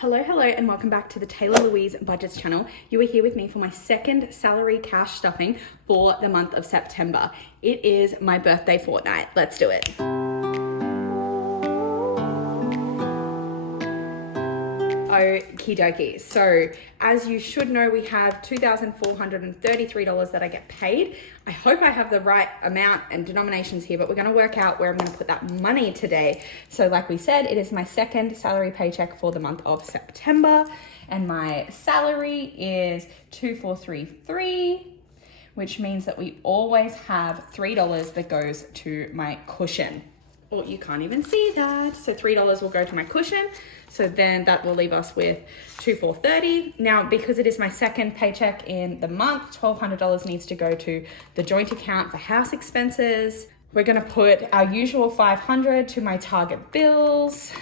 Hello, and welcome back to the Taylah Louise Budgets channel. You are here with me for my second salary cash stuffing for the month of September. It is my birthday fortnight. Let's do it. Okie dokie. So as you should know, we have $2,433 that I get paid. I hope I have the right amount and denominations here, but we're going to work out where I'm going to put that money today. So like we said, it is my second salary paycheck for the month of September, and my salary is $2,433, which means that we always have $3 that goes to my cushion. Well, you can't even see that. So $3 will go to my cushion. So then that will leave us with $2,430. Now, because it is my second paycheck in the month, $1,200 needs to go to the joint account for house expenses. We're gonna put our usual $500 to my Target bills.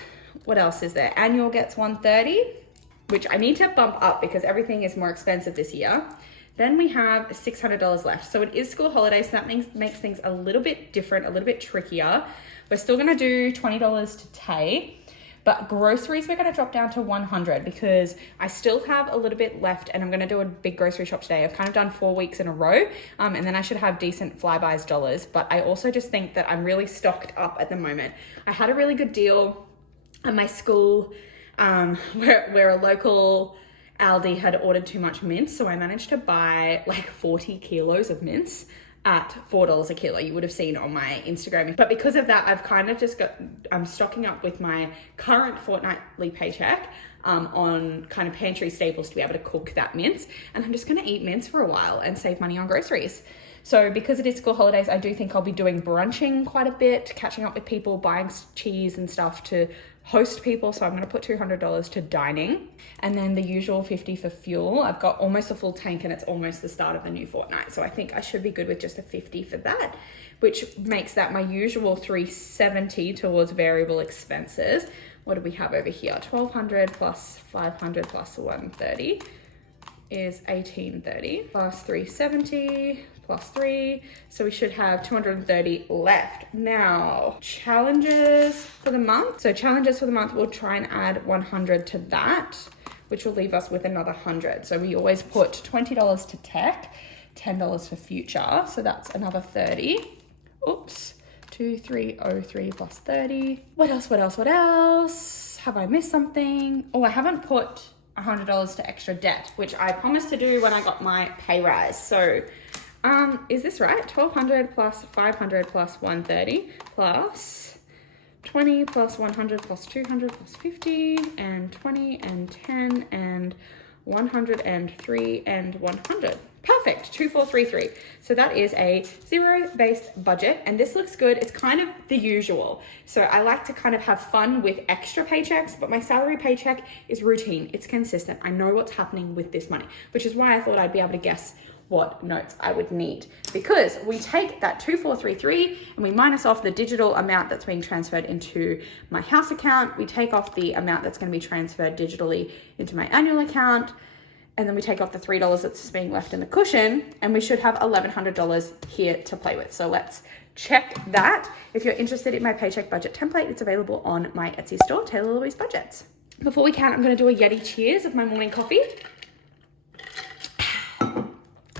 What else is there? Annual gets $130, which I need to bump up because everything is more expensive this year. Then we have $600 left. So it is school holidays, so that makes things a little bit different, a little bit trickier. We're still gonna do $20 to Tay, but groceries we're gonna drop down to $100 because I still have a little bit left, and I'm gonna do a big grocery shop today. I've kind of done 4 weeks in a row, and then I should have decent Flybuys dollars, but I also just think that I'm really stocked up at the moment. I had a really good deal at my school where a local Aldi had ordered too much mince, so I managed to buy like 40 kilos of mince at $4 a kilo. You would have seen on my Instagram. But because of that, I've kind of just I'm stocking up with my current fortnightly paycheck on kind of pantry staples to be able to cook that mince. And I'm just gonna eat mince for a while and save money on groceries. So because it is school holidays, I do think I'll be doing brunching quite a bit, catching up with people, buying cheese and stuff to host people. So I'm gonna put $200 to dining, and then the usual $50 for fuel. I've got almost a full tank and it's almost the start of the new fortnight. So I think I should be good with just a $50 for that, which makes that my usual $370 towards variable expenses. What do we have over here? $1,200 plus $500 plus $130 is $1,830 plus $370 plus 3, so we should have $230 left. Now, challenges for the month. So challenges for the month, we'll try and add $100 to that, which will leave us with another $100. So we always put $20 to tech, $10 for future, so that's another $30. Oops, 2303 plus 30. What else? Have I missed something? Oh, I haven't put $100 to extra debt, which I promised to do when I got my pay rise. So is this right? 1,200 plus 500 plus 130 plus 20 plus 100 plus 200 plus 50 and 20 and 10 and 103 and 100. Perfect, 2,433. So that is a zero-based budget, and this looks good. It's kind of the usual. So I like to kind of have fun with extra paychecks, but my salary paycheck is routine. It's consistent. I know what's happening with this money, which is why I thought I'd be able to guess what notes I would need, because we take that 2,433 and we minus off the digital amount that's being transferred into my house account. We take off the amount that's going to be transferred digitally into my annual account, and then we take off the $3 that's being left in the cushion, and we should have $1,100 here to play with. So let's check that. If you're interested in my paycheck budget template, it's available on my Etsy store, Taylah Louise Budgets. Before we can, I'm going to do a Yeti Cheers of my morning coffee.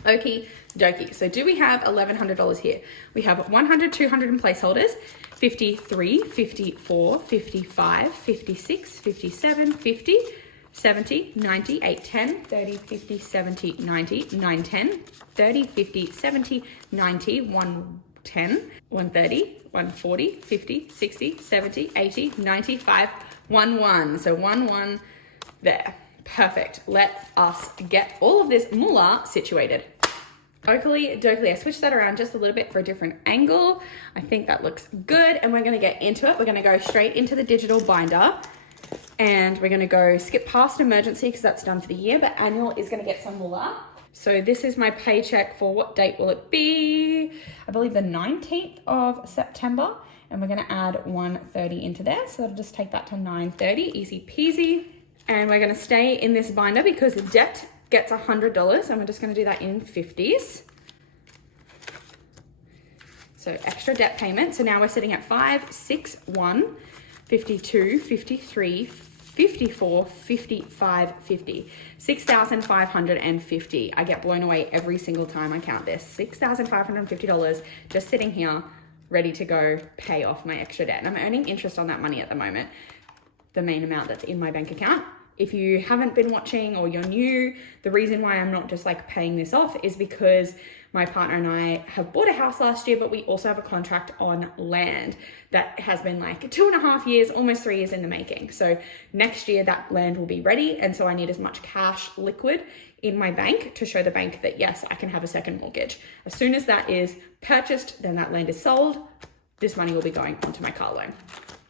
Okie dokie. So do we have $1,100 here? We have 100, 200 in placeholders, 53, 54, 55, 56, 57, 50, 70, 90, 8, 10, 30, 50, 70, 90, 9, 10, 30, 50, 70, 90, 110, 130, 140, 50, 60, 70, 80, 95, 11. So 11 there. Perfect. Let us get all of this moolah situated. Oakley dokley. I switched that around just a little bit for a different angle. I think that looks good, and we're gonna get into it. We're gonna go straight into the digital binder, and we're gonna go skip past emergency because that's done for the year, but annual is gonna get some moolah. So this is my paycheck for, what date will it be? I believe the 19th of September, and we're gonna add 130 into there. So that'll just take that to 930, easy peasy. And we're gonna stay in this binder because debt gets $100, and we're just gonna do that in 50s. So extra debt payment. So now we're sitting at 5, 6, 1, 52, 53, 54, 55, 50, 6,550. I get blown away every single time I count this. $6,550 just sitting here, ready to go pay off my extra debt. And I'm earning interest on that money at the moment, the main amount that's in my bank account. If you haven't been watching or you're new, the reason why I'm not just like paying this off is because my partner and I have bought a house last year, but we also have a contract on land that has been like 2.5 years, almost 3 years in the making. So next year that land will be ready. And so I need as much cash liquid in my bank to show the bank that yes, I can have a second mortgage. As soon as that is purchased, then that land is sold. This money will be going onto my car loan.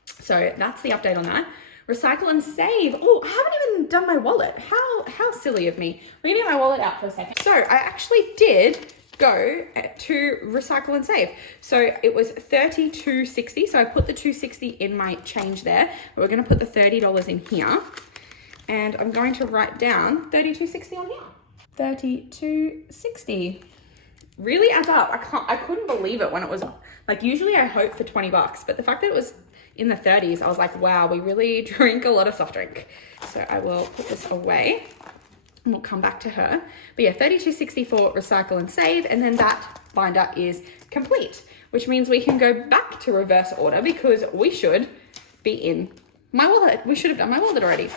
So that's the update on that. Recycle and save. Oh, I haven't even done my wallet. How silly of me. We're gonna get my wallet out for a second. So I actually did go to recycle and save. So it was $32.60. So I put the $2.60 in my change there. We're gonna put the $30 in here. And I'm going to write down $32.60 on here. $32.60. Really adds up. I couldn't believe it when it was, like usually I hope for 20 bucks, but the fact that it was in the 30s, I was like, wow, we really drink a lot of soft drink. So I will put this away and we'll come back to her. But yeah, $32.60 for recycle and save. And then that binder is complete, which means we can go back to reverse order because we should be in my wallet. We should have done my wallet already.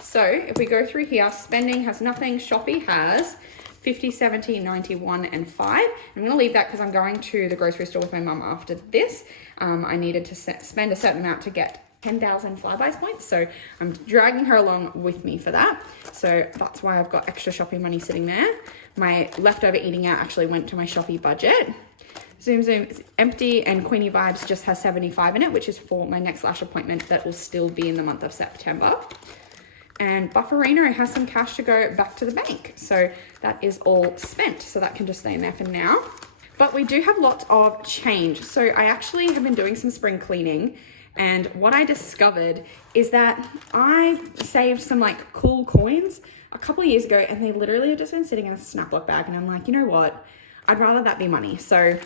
So if we go through here, spending has nothing, Shopee has 50, 70, 91, and 5. I'm gonna leave that because I'm going to the grocery store with my mum after this. I needed to spend a certain amount to get 10,000 Flybuys points. So I'm dragging her along with me for that. So that's why I've got extra Shopee money sitting there. My leftover eating out actually went to my Shopee budget. Zoom Zoom is empty and Queenie Vibes just has 75 in it, which is for my next lash appointment that will still be in the month of September. And Bufferino has some cash to go back to the bank. So that is all spent. So that can just stay in there for now. But we do have lots of change. So I actually have been doing some spring cleaning. And what I discovered is that I saved some like cool coins a couple of years ago and they literally have just been sitting in a Snaplock bag. And I'm like, you know what? I'd rather that be money. So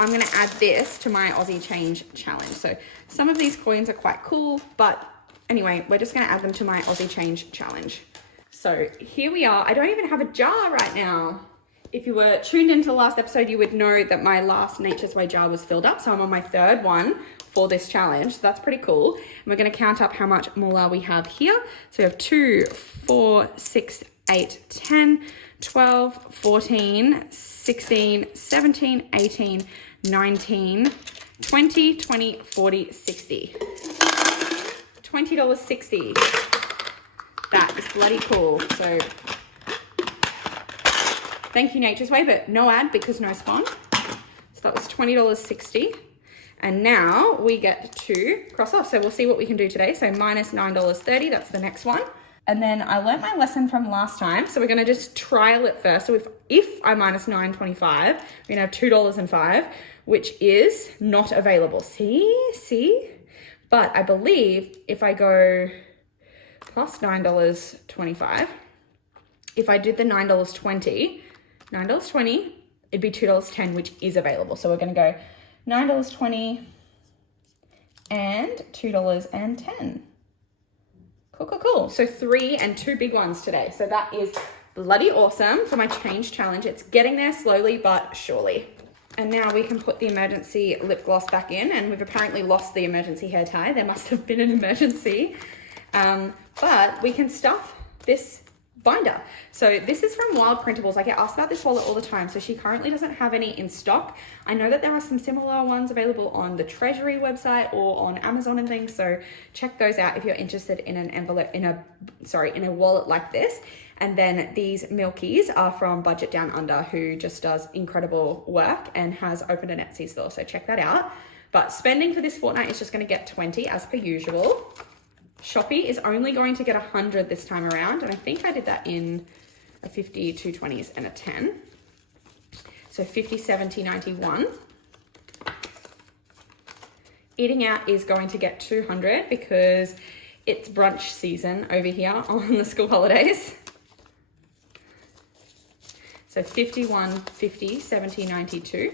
I'm gonna add this to my Aussie Change challenge. So some of these coins are quite cool, but anyway, we're just gonna add them to my Aussie Change challenge. So here we are. I don't even have a jar right now. If you were tuned into the last episode, you would know that my last Nature's Way jar was filled up. So I'm on my third one for this challenge. So that's pretty cool. And we're gonna count up how much moolah we have here. So we have 2, 4, 6, 8, 10, 12, 14, 16, 17, 18, 19, 20, 20, 40, 60. $20.60. That is bloody cool. So thank you Nature's Way, but no ad because no spawn. So that was $20.60. And now we get to cross off. So we'll see what we can do today. So minus $9.30, that's the next one. And then I learned my lesson from last time. So we're gonna just trial it first. So if I minus $9.25, we're gonna have $2.05, which is not available. See? But I believe if I go plus $9.25, if I did the $9.20, it'd be $2.10, which is available. So we're gonna go $9.20 and $2.10. Cool. So 3 and 2 big ones today. So that is bloody awesome for my change challenge. It's getting there slowly but surely. And now we can put the emergency lip gloss back in, and we've apparently lost the emergency hair tie. There must have been an emergency. But we can stuff this binder. So this is from Wild Printables. I get asked about this wallet all the time. So she currently doesn't have any in stock. I know that there are some similar ones available on the Treasury website or on Amazon and things. So check those out if you're interested in an envelope, in a wallet like this. And then these Milkies are from Budget Down Under, who just does incredible work and has opened an Etsy store. So check that out. But spending for this fortnight is just going to get 20 as per usual. Shopee is only going to get 100 this time around. And I think I did that in a 50, 2 20s and a 10. So 50, 70, 91. Eating out is going to get 200 because it's brunch season over here on the school holidays. So 51, 50, 70, 92.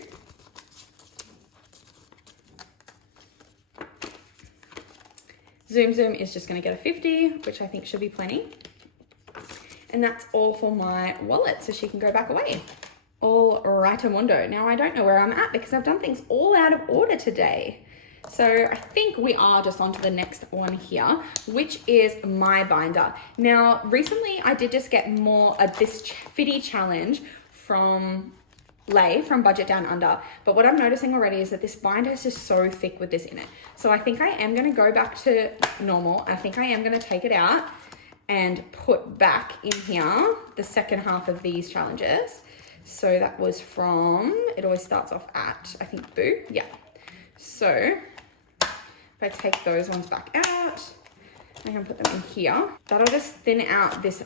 Zoom Zoom is just gonna get a 50, which I think should be plenty. And that's all for my wallet, so she can go back away. All right, Amundo. Now I don't know where I'm at because I've done things all out of order today. So I think we are just on to the next one here, which is my binder. Now, recently I did just get more of this fitty challenge from Lay from Budget Down Under. But what I'm noticing already is that this binder is just so thick with this in it. So I think I am gonna go back to normal. I think I am gonna take it out and put back in here the second half of these challenges. So that was from, it always starts off at, I think, Boo. Yeah. So if I take those ones back out, I can put them in here. That'll just thin out this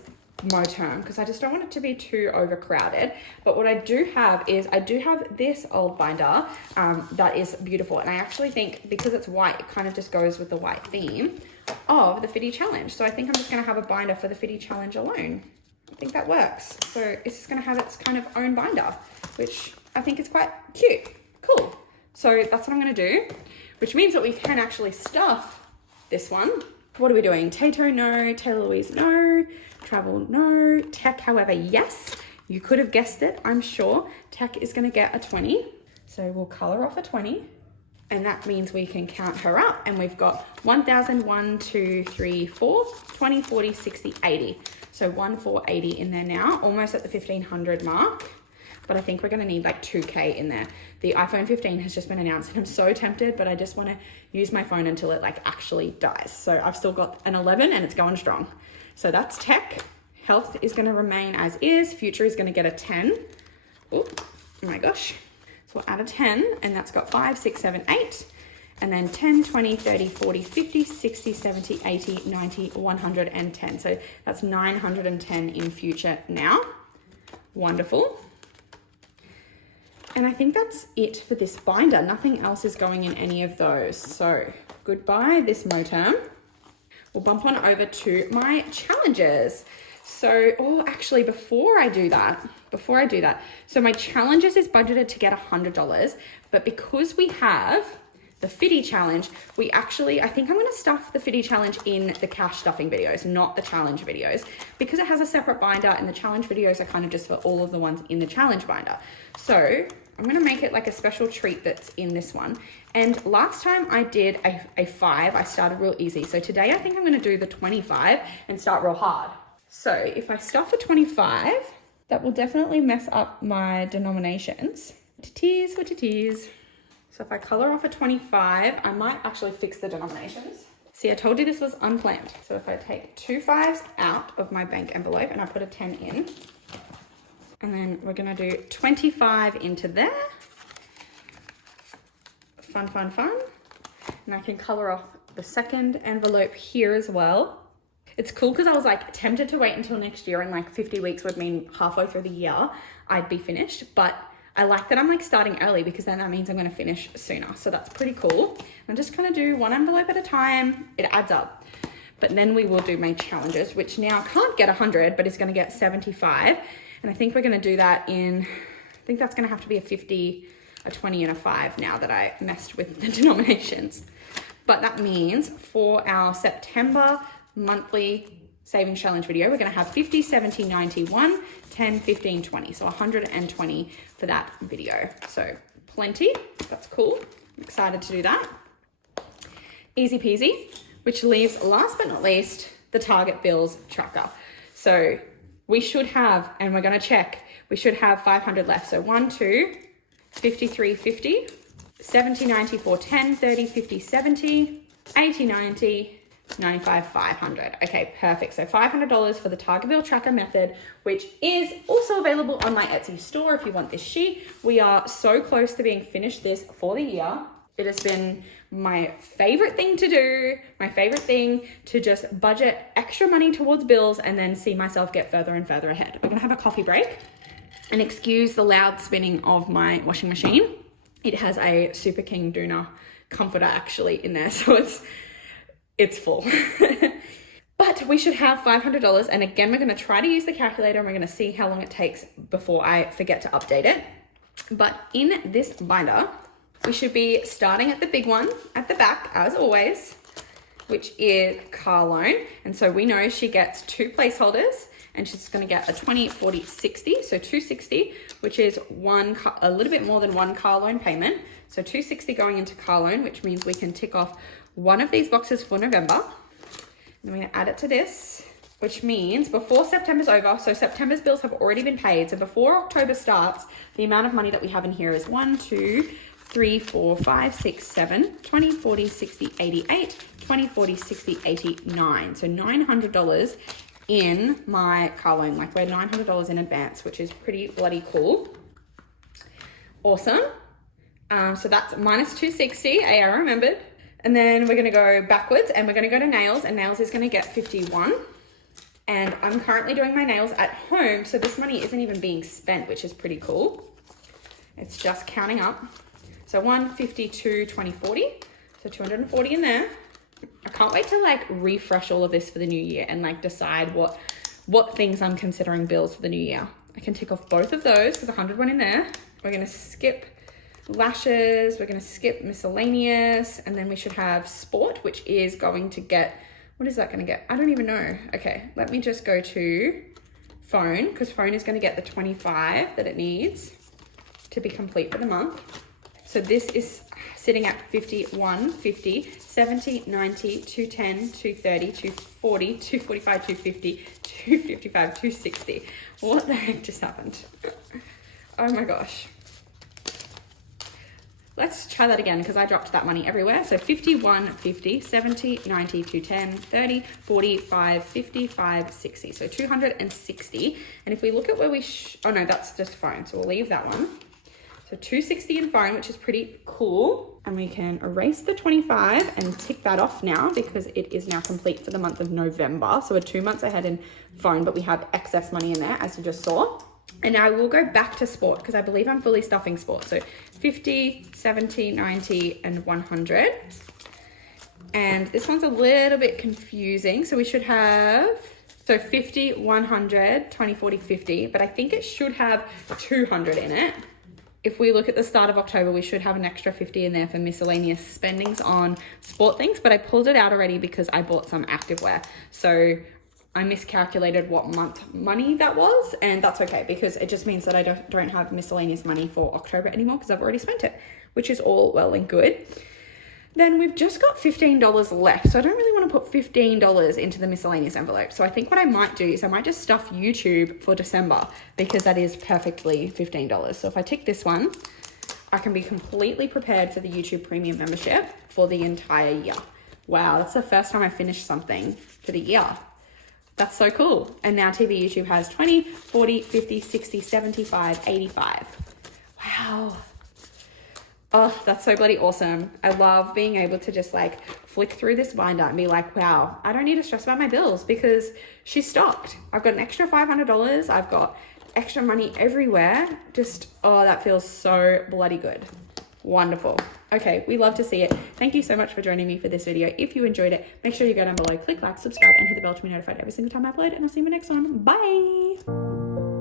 mo term because I just don't want it to be too overcrowded. But what I do have is I do have this old binder that is beautiful. And I actually think because it's white, it kind of just goes with the white theme of the Fitty Challenge. So I think I'm just going to have a binder for the Fitty Challenge alone. I think that works. So it's just going to have its kind of own binder, which I think is quite cute. Cool. So that's what I'm going to do, which means that we can actually stuff this one. What are we doing? Tato, no. Taylah Louise, no. Travel, no. Tech, however, yes. You could have guessed it, I'm sure. Tech is going to get a 20. So we'll color off a 20. And that means we can count her up. And we've got 1,000, 1, 2, 3, 4, 20, 40, 60, 80. So 1,480 in there now, almost at the 1,500 mark. But I think we're gonna need like 2K in there. The iPhone 15 has just been announced and I'm so tempted, but I just wanna use my phone until it like actually dies. So I've still got an 11 and it's going strong. So that's tech. Health is gonna remain as is. Future is gonna get a 10. Oh my gosh. So we'll add a 10 and that's got 5, 6, 7, 8. And then 10, 20, 30, 40, 50, 60, 70, 80, 90, 110. So that's 910 in future now. Wonderful. And I think that's it for this binder. Nothing else is going in any of those. So goodbye this mo term. We'll bump on over to my challenges. So, oh, actually, before I do that, so my challenges is budgeted to get $100, but because we have the Fitty Challenge, we actually, I think I'm gonna stuff the Fitty Challenge in the cash stuffing videos, not the challenge videos, because it has a separate binder and the challenge videos are kind of just for all of the ones in the challenge binder. So I'm gonna make it like a special treat that's in this one. And last time I did a 5, I started real easy. So today I think I'm gonna do the 25 and start real hard. So if I stuff a 25, that will definitely mess up my denominations. What it is. So if I color off a 25, I might actually fix the denominations. See, I told you this was unplanned. So if I take 2 5s out of my bank envelope and I put a 10 in, and then we're gonna do 25 into there. Fun, fun, fun. And I can color off the second envelope here as well. It's cool because I was like tempted to wait until next year and like 50 weeks would mean halfway through the year I'd be finished, but I like that I'm like starting early because then that means I'm gonna finish sooner. So that's pretty cool. I'm just gonna do one envelope at a time. It adds up. But then we will do my challenges, which now can't get 100, but it's gonna get 75. And I think we're gonna do that in, I think that's gonna have to be a 50, a 20 and a 5 now that I messed with the denominations. But that means for our September monthly savings challenge video, we're gonna have 50, 70, 90, 1, 10, 15, 20. So 120 for that video. So plenty, that's cool. I'm excited to do that. Easy peasy, which leaves last but not least, the Target Bills tracker. So we should have, and we're gonna check, we should have 500 left. So 1, 2, 53, 50, 70, 90, 4, 10, 30, 50, 70, 80, 90, 95, 500. Okay, perfect. So $500 for the Target Bill Tracker method, which is also available on my Etsy store if you want this sheet. We are so close to being finished this for the year. It has been my favorite thing to do, my favorite thing to just budget extra money towards bills and then see myself get further and further ahead. We're gonna have a coffee break and excuse the loud spinning of my washing machine. It has a Super King Doona comforter actually in there, so it's full. But we should have $500. And again, we're gonna try to use the calculator and we're gonna see how long it takes before I forget to update it. But in this binder, we should be starting at the big one at the back, as always. which is car loan. And so we know she gets 2 placeholders and she's going to get a 20, 40, 60. So 260, which is a little bit more than 1 car loan payment. So 260 going into car loan, which means we can tick off one of these boxes for November. And we're going to add it to this, which means before September's over, so September's bills have already been paid. So before October starts, the amount of money that we have in here is 1, 2, 3, 4, 5, 6, 7, 20, 40, 60, 88, 20, 40, 60, 89. So $900 in my car loan. Like we're $900 in advance, which is pretty bloody cool. Awesome. So that's minus 260. I remembered. And then we're going to go backwards and we're going to go to nails, and nails is going to get 51. And I'm currently doing my nails at home, so this money isn't even being spent, which is pretty cool. It's just counting up. So 152, 20, 40. So 240 in there. I can't wait to like refresh all of this for the new year and like decide what things I'm considering bills for the new year. I can tick off both of those. There's 101 in there. We're going to skip lashes. We're going to skip miscellaneous. And then we should have sport, which is going to get, what is that going to get? I don't even know. Okay, let me just go to phone, because phone is going to get the 25 that it needs to be complete for the month. So this is sitting at 51, 50, 70, 90, 210, 230, 240, 245, 250, 255, 260. What the heck just happened? Oh my gosh. Let's try that again because I dropped that money everywhere. So 51, 50, 70, 90, 210, 30, 45, 55, 60. So 260. And if we look at where we, oh no, that's just phone. So we'll leave that one. So 260 in phone, which is pretty cool. And we can erase the 25 and tick that off now because it is now complete for the month of November. So we're 2 months ahead in phone, but we have excess money in there, as you just saw. And now we'll go back to sport because I believe I'm fully stuffing sport. So 50, 70, 90, and 100. And this one's a little bit confusing. So we should have, so 50, 100, 20, 40, 50, but I think it should have 200 in it. If we look at the start of October, we should have an extra 50 in there for miscellaneous spendings on sport things, but I pulled it out already because I bought some activewear. So I miscalculated what month money that was, and that's okay because it just means that I don't have miscellaneous money for October anymore because I've already spent it, which is all well and good. Then we've just got $15 left, so I don't really want to put $15 into the miscellaneous envelope. So I think what I might do is I might just stuff YouTube for December because that is perfectly $15. So if I tick this one, I can be completely prepared for the YouTube premium membership for the entire year. Wow, that's the first time I finished something for the year. That's so cool. And now TV YouTube has 20, 40, 50, 60, 75, 85. Wow. Oh, that's so bloody awesome. I love being able to just like flick through this binder and be like, wow, I don't need to stress about my bills because she's stocked. I've got an extra $500. I've got extra money everywhere. Just, oh, that feels so bloody good. Wonderful. Okay, we love to see it. Thank you so much for joining me for this video. If you enjoyed it, make sure you go down below, click like, subscribe, and hit the bell to be notified every single time I upload, and I'll see you in the next one. Bye.